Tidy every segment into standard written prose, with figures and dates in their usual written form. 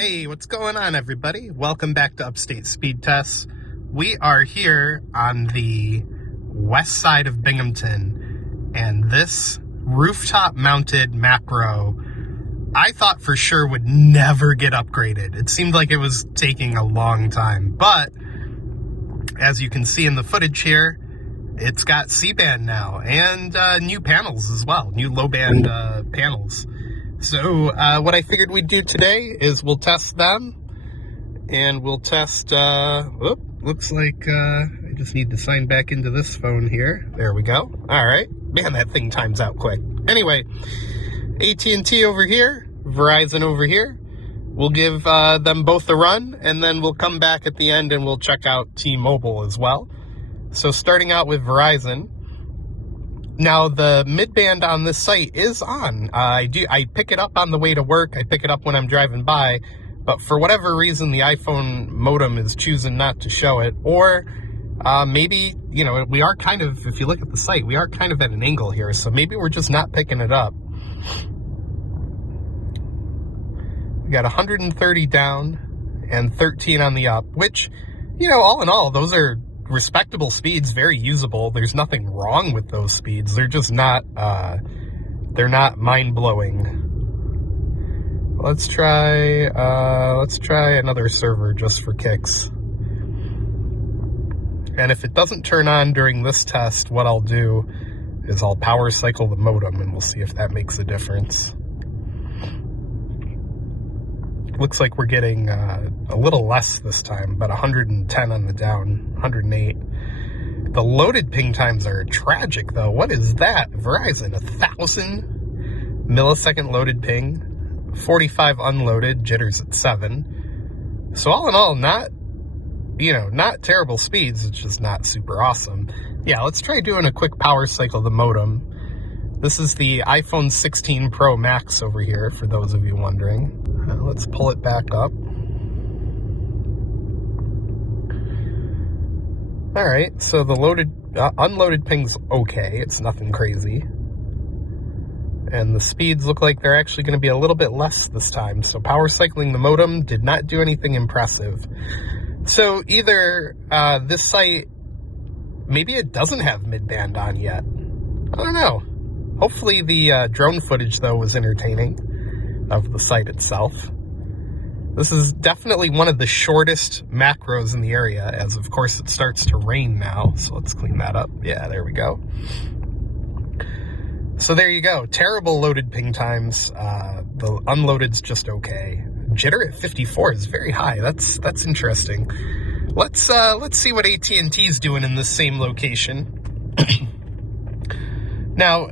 Hey, what's going on, everybody? Welcome back to Upstate Speedtests. We are here on the west side of Binghamton, and this rooftop mounted macro I thought for sure would never get upgraded. It seemed like it was taking a long time, but as you can see in the footage here, it's got C-band now and new panels as well, new low-band panels. So what I figured we'd do today is we'll test them, and we'll test, looks like I just need to sign back into this phone here. There we go. All right. Man, that thing times out quick. Anyway, AT&T over here, Verizon over here. We'll give them both a run, and then we'll come back at the end and we'll check out T-Mobile as well. So starting out with Verizon. Now, the mid-band on this site is on. I pick it up on the way to work. I pick it up when I'm driving by. But for whatever reason, the iPhone modem is choosing not to show it. Or maybe, you know, we are kind of, if you look at the site, we are kind of at an angle here. So maybe we're just not picking it up. We got 130 down and 13 on the up, which, you know, all in all, those are respectable speeds, very usable. There's nothing wrong with those speeds. They're just not, they're not mind-blowing. Let's try another server just for kicks. And if it doesn't turn on during this test, what I'll do is I'll power cycle the modem and we'll see if that makes a difference. Looks like we're getting a little less this time, but 110 on the down, 108. The loaded ping times are tragic, though. What is that? Verizon, 1,000 millisecond loaded ping, 45 unloaded, jitters at 7. So all in all, not terrible speeds. It's just not super awesome. Yeah, let's try doing a quick power cycle of the modem. This is the iPhone 16 Pro Max over here, for those of you wondering. Let's pull it back up. All right, so the unloaded ping's okay. It's nothing crazy. And the speeds look like they're actually going to be a little bit less this time. So power cycling the modem did not do anything impressive. So either this site, maybe it doesn't have mid-band on yet. I don't know. Hopefully the drone footage, though, was entertaining of the site itself. This is definitely one of the shortest macros in the area, as of course it starts to rain now. So let's clean that up. Yeah, there we go. So there you go. Terrible loaded ping times. The unloaded's just okay. Jitter at 54 is very high. That's interesting. Let's see what AT&T's doing in this same location. Now,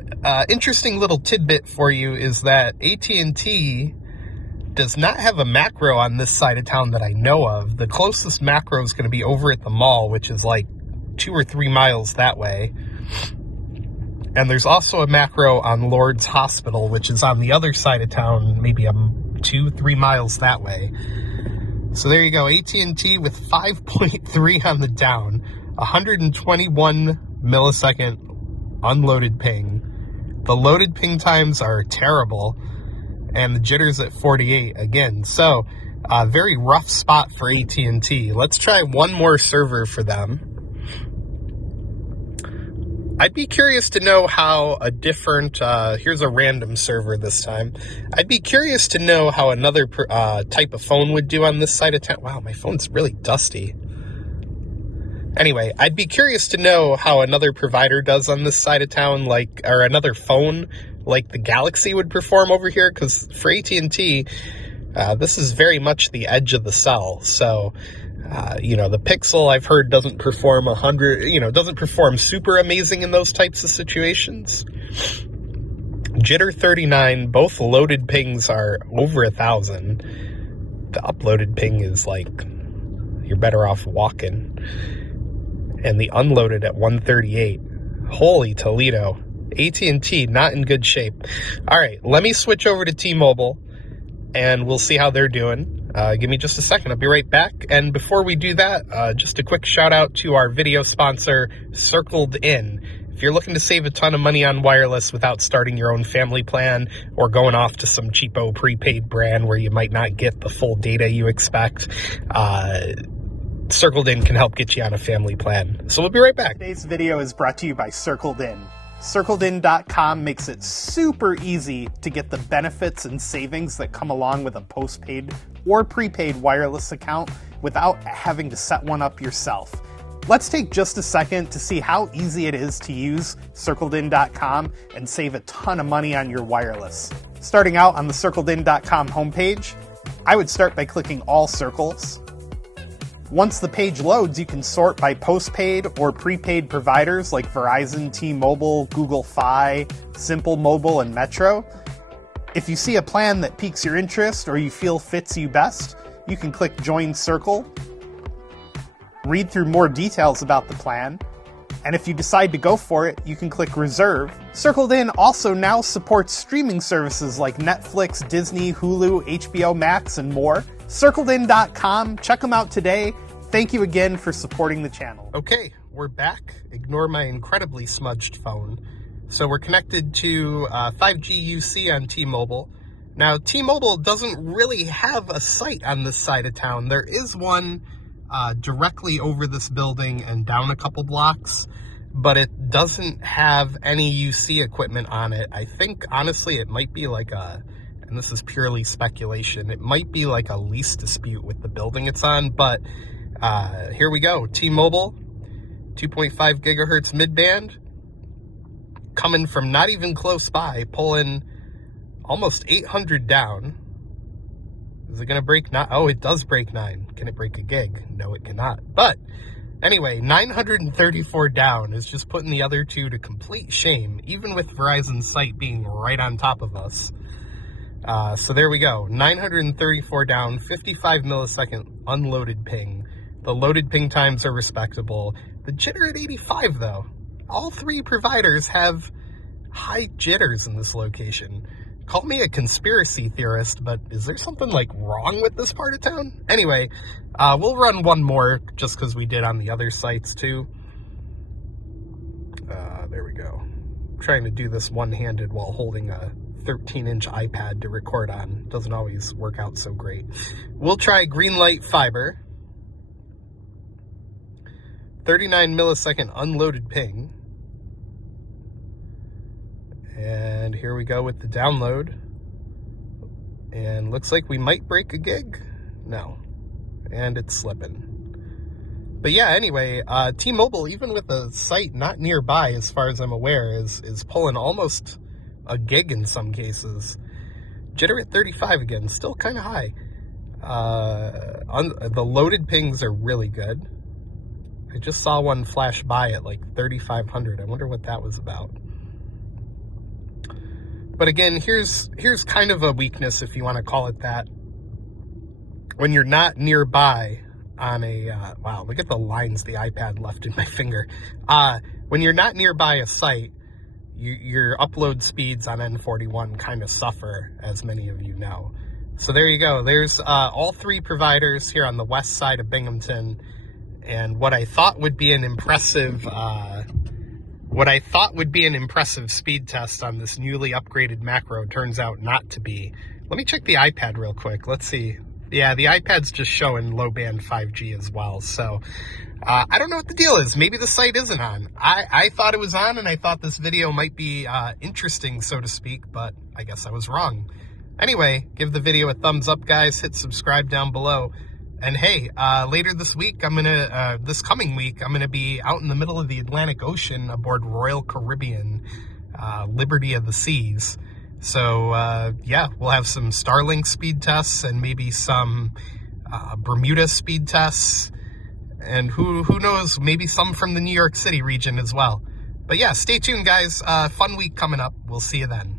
interesting little tidbit for you is that AT&T does not have a macro on this side of town that I know of. The closest macro is going to be over at the mall, which is like 2 or 3 miles that way. And there's also a macro on Lord's Hospital, which is on the other side of town, maybe 2-3 miles that way. So there you go, AT&T with 5.3 on the down, 121 millisecond unloaded ping. The loaded ping times are terrible, and the jitters at 48 again. So very rough spot for AT&T. Let's try one more server for them. I'd be curious to know how a different, here's a random server this time. I'd be curious to know how another type of phone would do on this side of town. Wow, my phone's really dusty. Anyway, I'd be curious to know how another provider does on this side of town, or another phone like the Galaxy would perform over here, because for AT&T, this is very much the edge of the cell. So, the Pixel, I've heard, doesn't perform doesn't perform super amazing in those types of situations. Jitter 39, both loaded pings are over 1,000. The uploaded ping is like, you're better off walking. And the unloaded at 138. Holy Toledo. AT&T not in good shape. All right, let me switch over to T-Mobile, and we'll see how they're doing. Give me just a second. I'll be right back. And before we do that, just a quick shout out to our video sponsor, Circled In. If you're looking to save a ton of money on wireless without starting your own family plan or going off to some cheapo prepaid brand where you might not get the full data you expect, Circled In can help get you on a family plan. So we'll be right back. Today's video is brought to you by Circled In. CircledIn.com makes it super easy to get the benefits and savings that come along with a postpaid or prepaid wireless account without having to set one up yourself. Let's take just a second to see how easy it is to use CircledIn.com and save a ton of money on your wireless. Starting out on the CircledIn.com homepage, I would start by clicking All Circles. Once the page loads, you can sort by postpaid or prepaid providers like Verizon, T-Mobile, Google Fi, Simple Mobile, and Metro. If you see a plan that piques your interest or you feel fits you best, you can click Join Circle, read through more details about the plan, and if you decide to go for it, you can click Reserve. Circled In also now supports streaming services like Netflix, Disney, Hulu, HBO Max, and more. CircledIn.com. Check them out today. Thank you again for supporting the channel. Okay, we're back. Ignore my incredibly smudged phone. So we're connected to 5G UC on T-Mobile. Now, T-Mobile doesn't really have a site on this side of town. There is one directly over this building and down a couple blocks, but it doesn't have any UC equipment on it. I think, honestly, it might be like and this is purely speculation, it might be like a lease dispute with the building it's on, but here we go. T-Mobile, 2.5 gigahertz midband, coming from not even close by, pulling almost 800 down. Is it going to break 9? Oh, it does break 9. Can it break a gig? No, it cannot. But anyway, 934 down is just putting the other two to complete shame, even with Verizon's site being right on top of us. So there we go. 934 down, 55 millisecond unloaded ping. The loaded ping times are respectable. The jitter at 85, though. All three providers have high jitters in this location. Call me a conspiracy theorist, but is there something like wrong with this part of town? Anyway, we'll run one more just because we did on the other sites too. There we go. I'm trying to do this one-handed while holding a 13-inch iPad to record on. Doesn't always work out so great. We'll try green light fiber. 39 millisecond unloaded ping. And here we go with the download. And looks like we might break a gig. No. And it's slipping. But yeah, anyway, T-Mobile, even with a site not nearby, as far as I'm aware, is pulling almost a gig in some cases. Jitter at 35 again, still kind of high. The loaded pings are really good. I just saw one flash by at like 3,500. I wonder what that was about. But again, here's kind of a weakness, if you want to call it that. When you're not nearby on a, wow, look at the lines the iPad left in my finger. When you're not nearby a site, your upload speeds on N41 kind of suffer, as many of you know. So there you go. There's all three providers here on the west side of Binghamton. And what I thought would be an impressive speed test on this newly upgraded macro turns out not to be. Let me check the iPad real quick. Let's see. Yeah, the iPad's just showing low band 5G as well. So I don't know what the deal is. Maybe the site isn't on. I thought it was on, and I thought this video might be interesting, so to speak, but I guess I was wrong. Anyway, give the video a thumbs up, guys. Hit subscribe down below. And hey, later this week, this coming week, I'm gonna be out in the middle of the Atlantic Ocean aboard Royal Caribbean, Liberty of the Seas. So yeah, we'll have some Starlink speed tests and maybe some Bermuda speed tests, and who knows, maybe some from the New York City region as well. But yeah, stay tuned, guys. Fun week coming up. We'll see you then.